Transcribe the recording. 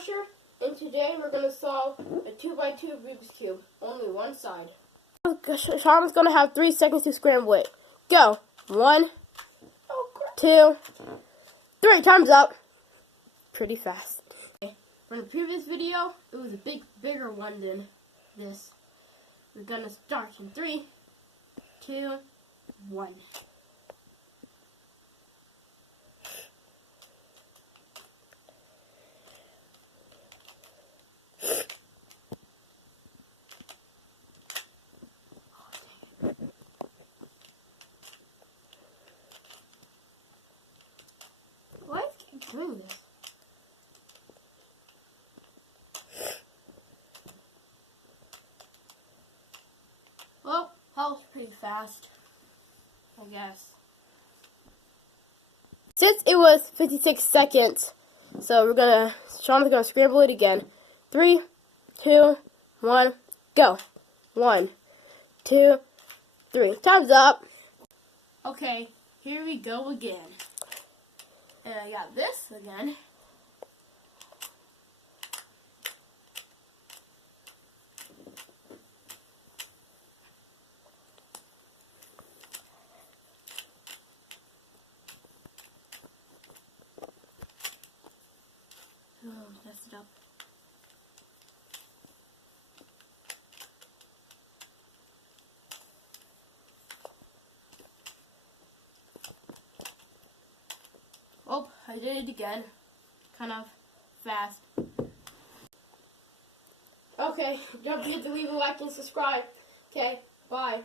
Crusher, and today we're going to solve a 2x2 Rubik's Cube. Only one side. Charm's going to have 3 seconds to scramble it. Go. 1, 2, 3. Time's up. Pretty fast. Okay. From the previous video, it was a bigger one than this. We're going to start in 3, 2, 1. Why is it keep doing this? Well, that was pretty fast, I guess. Since it was 56 seconds, so Sean's gonna scramble it again. 3, 2, 1, go. 1, 2, 3. Time's up. Okay, here we go again. And I got this again. Oh, messed it up. Oh, I did it again. Kind of fast. Okay, don't forget to leave a like and subscribe. Okay, bye.